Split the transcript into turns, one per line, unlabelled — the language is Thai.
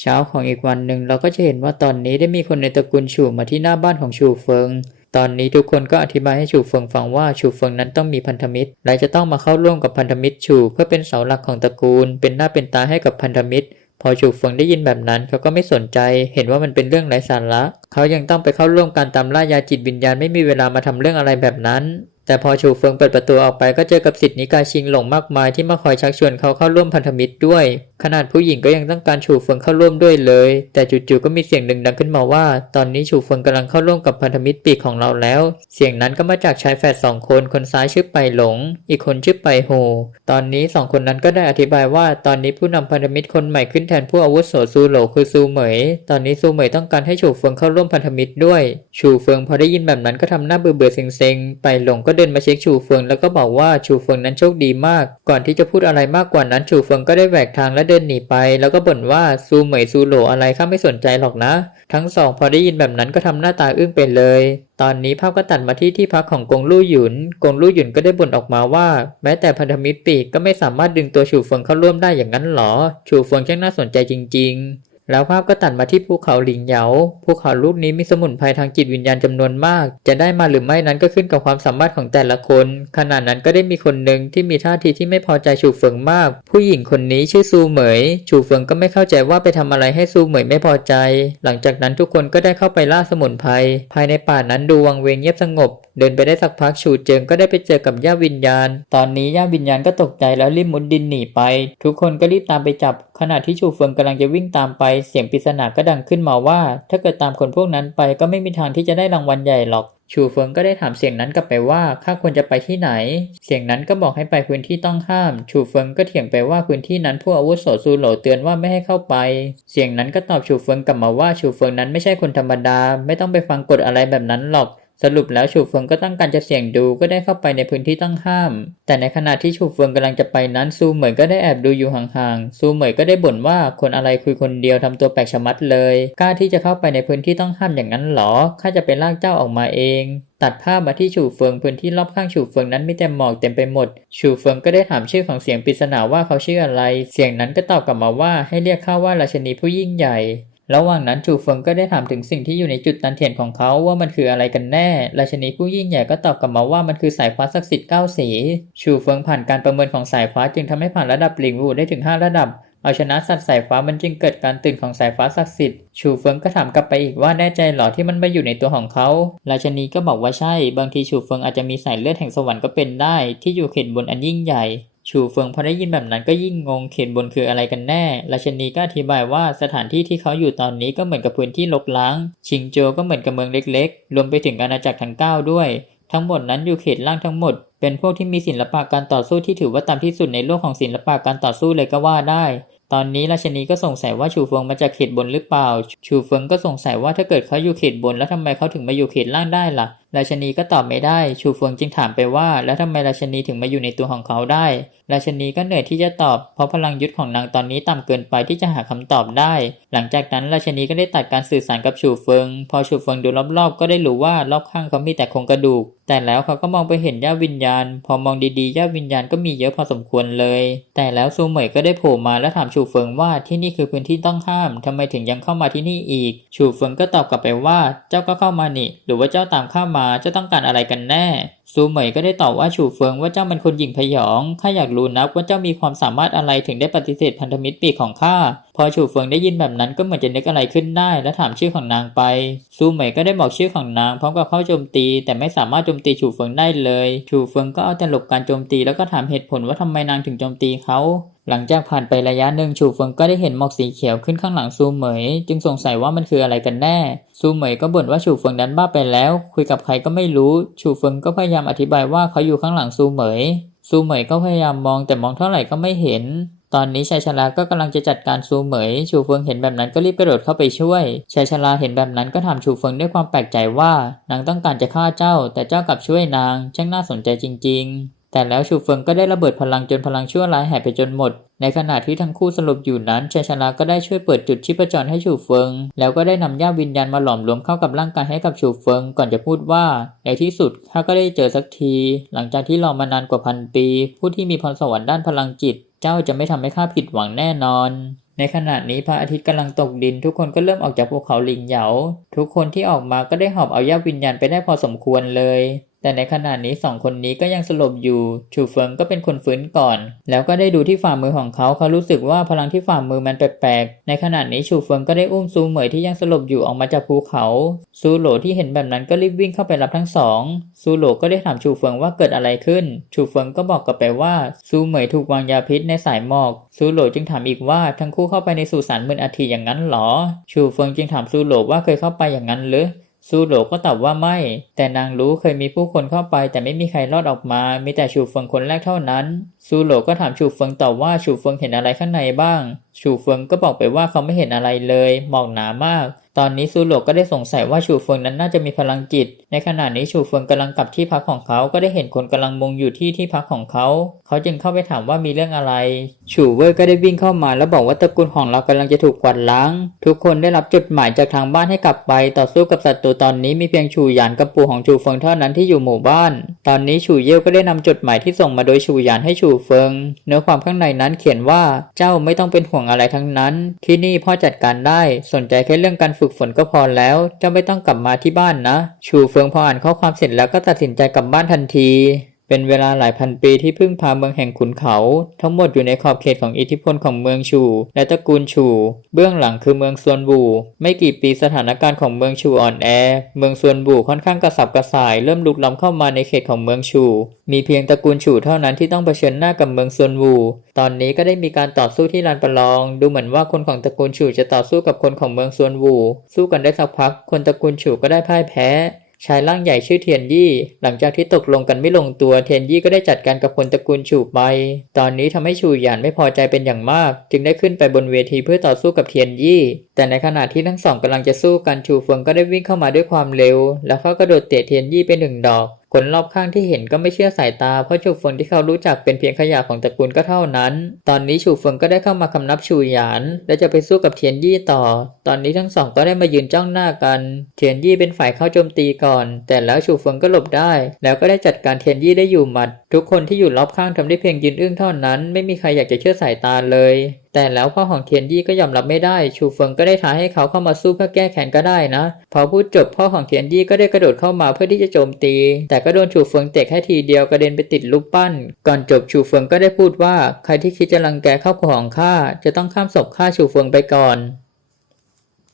เช้าของอีกวันหนึ่งเราก็จะเห็นว่าตอนนี้ได้มีคนในตระกูลฉูมาที่หน้าบ้านของฉูเฟิง ตอนนี้ทุกคนก็อธิบายให้ฉูเฟิงฟังว่าฉูเฟิงนั้นต้องมีพันธมิตร และจะต้องมาเข้าร่วมกับพันธมิตรฉูเพื่อเป็นเสาหลักของตระกูล เป็นหน้าเป็นตาให้กับพันธมิตร พอฉูเฟิงได้ยินแบบนั้นเขาก็ไม่สนใจ เห็นว่ามันเป็นเรื่องไร้สาระเขายังต้องไปเข้าร่วมการตามล่ายาจิตวิญญาณไม่มีเวลามาทำเรื่องอะไรแบบนั้น แต่พอชูเฟิงเปิดประตูออกไปก็เจอกับสิทธินิกายชิงหลงมากมายที่มาคอยชักชวนเขาเข้าร่วมพันธมิตรด้วย ขนาดผู้หญิงก็ยังต้องการชูเฟิงเข้าร่วมด้วยเลย แต่จู่ๆก็มีเสียงหนึ่งดังขึ้นมาว่า ตอนนี้ชูเฟิงกำลังเข้าร่วมกับพันธมิตรปีกของเราแล้ว เสียงนั้นก็มาจากชายแฝดสองคนคนซ้ายชื่อไปหลง อีกคนชื่อไปโฮตอนนี้สองคนนั้นก็ได้อธิบายว่า ตอนนี้ผู้นำพันธมิตรคนใหม่ขึ้นแทนผู้อาวุโสซูโหลคือซูเหมย ตอนนี้ซูเหมยต้องการให้ชูเฟิงเข้าร่วมพันธมิตรด้วย ชูเฟิงพอได้ยินแบบนั้นก็ทำหน้าเบื่อเบื่อเซ็งๆไปหลงก็เดินมาเช็คชูเฟิงแล้วก็บอกว่าชูเฟิงนั้นโชคดีมาก ก่อนที่จะพูดอะไรมากกว่านั้นชูเฟิงก็ได้แหวกทางและเดินหนีไป แล้วก็บ่นว่าซูเหมยซูโหลอะไรข้าไม่สนใจหรอกนะ ทั้งสองพอได้ยินแบบนั้นก็ทำหน้าตาอึ้งไปเลยตอนนี้ภาพก็ตัดมาที่ที่พักของกงลู่หยุน กงลู่หยุนก็ได้บ่นออกมาว่า แม้แต่พันธมิตรปีกก็ไม่สามารถดึงตัวฉูเฟิงเข้าร่วมได้อย่างนั้นหรอฉูเฟิงช่างน่าสนใจจริง ๆ แล้วภาพก็ตัดมาที่ภูเขาหลิงเหยาภูเขาลูกนี้มีสมุนไพรทางจิตวิญญาณจำนวนมาก จะได้มาหรือไม่นั้นก็ขึ้นกับความสามารถของแต่ละคน ขณะนั้นก็ได้มีคนหนึ่งที่มีท่าทีที่ไม่พอใจฉูเฟิงมาก ผู้หญิงคนนี้ชื่อซูเหมยฉูเฟิงก็ไม่เข้าใจว่าไปทำอะไรให้ซูเหมยไม่พอใจ หลังจากนั้นทุกคนก็ได้เข้าไปล่าสมุนไพรภายในป่านั้นดูวังเวงเงียบสงบ เดินไปได้สักพักฉูเจิงก็ได้ไปเจอกับย่าวิญญาณ ตอนนี้ย่าวิญญาณก็ตกใจแล้วรีบมุดดินหนีไป ทุกคนก็รีบตามไปจับ ขณะที่ชูเฟิงกำลังจะวิ่งตามไป เสียงปริศนาก็ดังขึ้นมาว่า ถ้าเกิดตามคนพวกนั้นไปก็ไม่มีทางที่จะได้รางวัลใหญ่หรอก ชูเฟิงก็ได้ถามเสียงนั้นกลับไปว่าข้าควรจะไปที่ไหน เสียงนั้นก็บอกให้ไปพื้นที่ต้องห้าม ชูเฟิงก็เถียงไปว่าพื้นที่นั้นผู้อาวุโสซูโหลเตือนว่าไม่ให้เข้าไป เสียงนั้นก็ตอบชูเฟิงกลับมาว่าชูเฟิงนั้นไม่ใช่คนธรรมดา ไม่ต้องไปฟังกฎอะไรแบบนั้นหรอก สรุปแล้วฉูเฟิงก็ตั้งการจะเสี่ยงดูก็ได้เข้าไปในพื้นที่ต้องห้าม แต่ในขณะที่ฉูเฟิงกำลังจะไปนั้นซูเหมยก็ได้แอบดูอยู่ห่างๆซูเหมยก็ได้บ่นว่าคนอะไรคุยคนเดียวทำตัวแปลกชะมัดเลย กล้าที่จะเข้าไปในพื้นที่ต้องห้ามอย่างนั้นหรอข้าจะไปลากเจ้าออกมาเอง ตัดภาพมาที่ฉูเฟิงพื้นที่รอบข้างฉูเฟิงนั้นมีแต่หมอกเต็มไปหมดฉูเฟิงก็ได้ถามชื่อของเสียงปริศนาว่าเขาชื่ออะไร เสียงนั้นก็ตอบกลับมาว่าให้เรียกข้าว่าราชนีผู้ยิ่งใหญ่ ระหว่างนั้นจูเฟิงก็ได้ถามถึงสิ่งที่อยู่ในจุดตันเทียนของเขาว่ามันคืออะไรกันแน่ ราชนีผู้ยิ่งใหญ่ก็ตอบกลับมาว่ามันคือสายฟ้าศักดิ์สิทธิ์เก้าสีชูเฟิงผ่านการประเมินของสายฟ้าจึงทำให้ผ่านระดับหลิงวูได้ถึง 5 ระดับ เอาชนะสัตว์สายฟ้ามันจึงเกิดการตื่นของสายฟ้าศักดิ์สิทธิ์ ชูเฟิงก็ถามกลับไปอีกว่าแน่ใจหรอที่มันมาอยู่ในตัวของเขา ราชนีก็บอกว่าใช่ บางทีชูเฟิงอาจจะมีสายเลือดแห่งสวรรค์ก็เป็นได้ ที่อยู่เขตบนอันยิ่งใหญ่ ชูเฟิงพอได้ยินแบบนั้นก็ยิ่งงงเขตบนคืออะไรกันแน่ ราชนีก็อธิบายว่าสถานที่ที่เขาอยู่ตอนนี้ก็เหมือนกับพื้นที่ลกล้าง ชิงโจก็เหมือนกับเมืองเล็กๆ รวมไปถึงอาณาจักรทั้งเก้าด้วย ทั้งหมดนั้นอยู่เขตล่างทั้งหมด เป็นพวกที่มีศิลปะการต่อสู้ที่ถือว่าต่ำที่สุดในโลกของศิลปะการต่อสู้เลยก็ว่าได้ ตอนนี้ราชนีก็สงสัยว่าชูเฟิงมาจากเขตบนหรือเปล่า ชูเฟิงก็สงสัยว่าถ้าเกิดเขาอยู่เขตบนแล้วทำไมเขาถึงมาอยู่เขตล่างได้ล่ะ ราชนีก็ตอบไม่ได้ ชูเฟิงจึงถามไปว่า แล้วทำไมราชนีถึงมาอยู่ในตัวของเขาได้ ราชนีก็เหนื่อยที่จะตอบ เพราะพลังยุทธของนางตอนนี้ต่ำเกินไปที่จะหาคำตอบได้ หลังจากนั้นราชนีก็ได้ตัดการสื่อสารกับชูเฟิงพอชูเฟิงดูรอบๆ ก็ได้รู้ว่ารอบข้างเขามีแต่โครงกระดูก แต่แล้วเขาก็มองไปเห็นย่าวิญญาณ พอมองดีๆย่าวิญญาณก็มีเยอะพอสมควรเลย แต่แล้วซูเหมยก็ได้โผล่มาและถามชูเฟิงว่าที่นี่คือพื้นที่ต้องห้ามทำไมถึงยังเข้ามาที่นี่อีก ชูเฟิงก็ตอบกลับไปว่า เจ้าก็เข้ามานี่ หรือว่าเจ้าตามข้ามาาจะต้องการอะไรกันแน่ ซูเหมยก็ได้ตอบว่าชูเฟิงว่าเจ้าเป็นคนหยิ่งพยอง ข้าอยากรู้นักว่าเจ้ามีความสามารถอะไรถึงได้ปฏิเสธพันธมิตรปีกของข้า พอชูเฟิงได้ยินแบบนั้นก็เหมือนจะนึกอะไรขึ้นได้ และถามชื่อของนางไป ซูเหมยก็ได้บอกชื่อของนางพร้อมกับเข้าโจมตี แต่ไม่สามารถโจมตีชูเฟิงได้เลยชูเฟิงก็เอาแต่หลบการโจมตีแล้วก็ถามเหตุผลว่าทำไมนางถึงโจมตีเขาหลังจากผ่านไประยะหนึ่งชูเฟิงก็ได้เห็นหมอกสีเขียวขึ้นข้างหลังซูเหมย จึงสงสัยว่ามันคืออะไรกันแน่ ซูเหมยก็บ่นว่าชูเฟิงนั้นบ้าไปแล้ว คุยกับใครก็ไม่รู้ ชูเฟิงก็พยายามอธิบายว่าเขาอยู่ข้างหลังซูเหมย ซูเหมยก็พยายามมองแต่มองเท่าไหร่ก็ไม่เห็น ตอนนี้ชายชราก็กำลังจะจัดการซูเหมย ชูเฟิงเห็นแบบนั้นก็รีบกระโดดเข้าไปช่วย ชายชราเห็นแบบนั้นก็ถามชูเฟิงด้วยความแปลกใจว่า นางต้องการจะฆ่าเจ้า แต่เจ้ากลับช่วยนาง ช่างน่าสนใจจริง ๆ แต่แล้วชูเฟิงก็ได้ระเบิดพลังจนพลังชั่วร้ายหายไปจนหมด ในขณะที่ทั้งคู่สลบอยู่นั้นชายชราก็ได้ช่วยเปิดจุดชีพจรให้ชูเฟิง แล้วก็ได้นำย่าวิญญาณมาหลอมรวมเข้ากับร่างกายให้กับชูเฟิง ก่อนจะพูดว่า ในที่สุดข้าก็ได้เจอสักที หลังจากที่รอมานานกว่าพันปี ผู้ที่มีพรสวรรค์ด้านพลังจิต เจ้าจะไม่ทำให้ข้าผิดหวังแน่นอนในขณะนี้พระอาทิตย์กำลังตกดิน ทุกคนก็เริ่มออกจากภูเขาลิงเหยา ทุกคนที่ออกมาก็ได้หอบเอายาวิญญาณไปได้พอสมควรเลย แต่ในขณะนี้สองคนนี้ก็ยังสลบอยู่ ชูเฟิงก็เป็นคนฟื้นก่อน แล้วก็ได้ดูที่ฝ่ามือของเขาเขารู้สึกว่าพลังที่ฝ่ามือมันแปลกๆ ในขณะนี้ชูเฟิงก็ได้อุ้มซูเหมยที่ยังสลบอยู่ออกมาจากภูเขา ซูโหลที่เห็นแบบนั้นก็รีบวิ่งเข้าไปรับทั้งสอง ซูโหลก็ได้ถามชูเฟิงว่าเกิดอะไรขึ้น ชูเฟิงก็บอกกลับไปว่าซูเหมยถูกวางยาพิษในสายหมอก ซูโหลจึงถามอีกว่าทั้งคู่เข้าไปในสุสานมืนอาทิอย่างนั้นหรอ ชูเฟิงจึงถามซูโหลว่าเคยเข้าไปอย่างนั้นหรือ ซูโหลก็ตอบว่าไม่ แต่นางรู้เคยมีผู้คนเข้าไป แต่ไม่มีใครรอดออกมา มีแต่ชูเฟิงคนแรกเท่านั้น ซูโหลก็ถามชูเฟิงต่อว่าชูเฟิงเห็นอะไรข้างในบ้าง ชูเฟิงก็บอกไปว่าเขาไม่เห็นอะไรเลย หมอกหนามาก ตอนนี้ซูโหลก็ได้สงสัยว่าชูเฟิงนั้นน่าจะมีพลังจิต ในขณะนี้ชูเฟิงกำลังกลับที่พักของเขา ก็ได้เห็นคนกำลังมุงอยู่ที่ที่พักของเขา เขาจึงเข้าไปถามว่ามีเรื่องอะไร ชูเว่ยก็ได้วิ่งเข้ามาแล้วบอกว่าตระกูลของเรากำลังจะถูกกวาดล้าง ทุกคนได้รับจดหมายจากทางบ้านให้กลับไป ต่อสู้กับศัตรูตอนนี้มีเพียงชูหยานกับปู่ของชูเฟิงเท่านั้นที่อยู่หมู่บ้าน ตอนนี้ชูเย่ก็ได้นำจดหมายที่ส่งมาโดยชูหยานให้ชูเฟิง เนื้อความข้างในนั้นเขียนว่าเจ้าไม่ต้องเป็นห่วงอะไรทั้งนั้น ที่นี่พ่อจัดการได้สนใจแค่เรื่องการฝึกฝนก็พอแล้วเจ้าไม่ต้องกลับมาที่บ้านนะ ชูเฟืองพออ่านข้อความเสร็จแล้วก็ตัดสินใจกลับบ้านทันที เป็นเวลาหลายพันปีที่พึ่งพาเมืองแห่งขุนเขา ทั้งหมดอยู่ในขอบเขตของอิทธิพลของเมืองชู และตระกูลชู เบื้องหลังคือเมืองซวนบู ไม่กี่ปีสถานการณ์ของเมืองชูอ่อนแอ เมืองซวนบูค่อนข้างกระสับกระส่ายเริ่มลุกล้ำเข้ามาในเขตของเมืองชู มีเพียงตระกูลชูเท่านั้นที่ต้องเผชิญหน้ากับเมืองซวนบู ตอนนี้ก็ได้มีการต่อสู้ที่ลานประลอง ดูเหมือนว่าคนของตระกูลชูจะต่อสู้กับคนของเมืองซวนวูสู้กันได้สักพัก คนตระกูลชูก็ได้พ่ายแพ้ ชายร่างใหญ่ชื่อเทียนยี่ หลังจากที่ตกลงกันไม่ลงตัวเทียนยี่ก็ได้จัดการกับคนตระกูลชูไป ตอนนี้ทำให้ชูหยานไม่พอใจเป็นอย่างมาก จึงได้ขึ้นไปบนเวทีเพื่อต่อสู้กับเทียนยี่ แต่ในขณะที่ทั้งสองกำลังจะสู้กันชูเฟิงก็ได้วิ่งเข้ามาด้วยความเร็ว แล้วเขากระโดดเตะเทียนยี่ไปหนึ่งดอก คนรอบข้างที่เห็นก็ไม่เชื่อสายตาเพราะชูเฟิงที่เขารู้จักเป็นเพียงขยะของตระกูลก็เท่านั้น ตอนนี้ชูเฟิงก็ได้เข้ามาคำนับชูหยาน และจะไปสู้กับเทียนยี่ต่อ ตอนนี้ทั้งสองก็ได้มายืนจ้องหน้ากัน เทียนยี่เป็นฝ่ายเข้าโจมตีก่อน แต่แล้วชูเฟิงก็หลบได้ แล้วก็ได้จัดการเทียนยี่ได้อยู่หมัด ทุกคนที่อยู่รอบข้างทำได้เพียงยืนอึ้งเท่านั้น ไม่มีใครอยากจะเชื่อสายตาเลย แต่แล้วพ่อของเทียนยี่ก็ยอมรับไม่ได้ ชูเฟิงก็ได้ท้าให้เขาเข้ามาสู้เพื่อแก้แค้นก็ได้นะ พอพูดจบพ่อของเทียนยี่ก็ได้กระโดดเข้ามาเพื่อที่จะโจมตี แต่ก็โดนชูเฟิงเตะแค่ทีเดียวกระเด็นไปติดรูปปั้น ก่อนจบชูเฟิงก็ได้พูดว่า ใครที่คิดจะรังแกครอบครัวของข้าจะต้องข้ามศพข้าชูเฟิงไปก่อน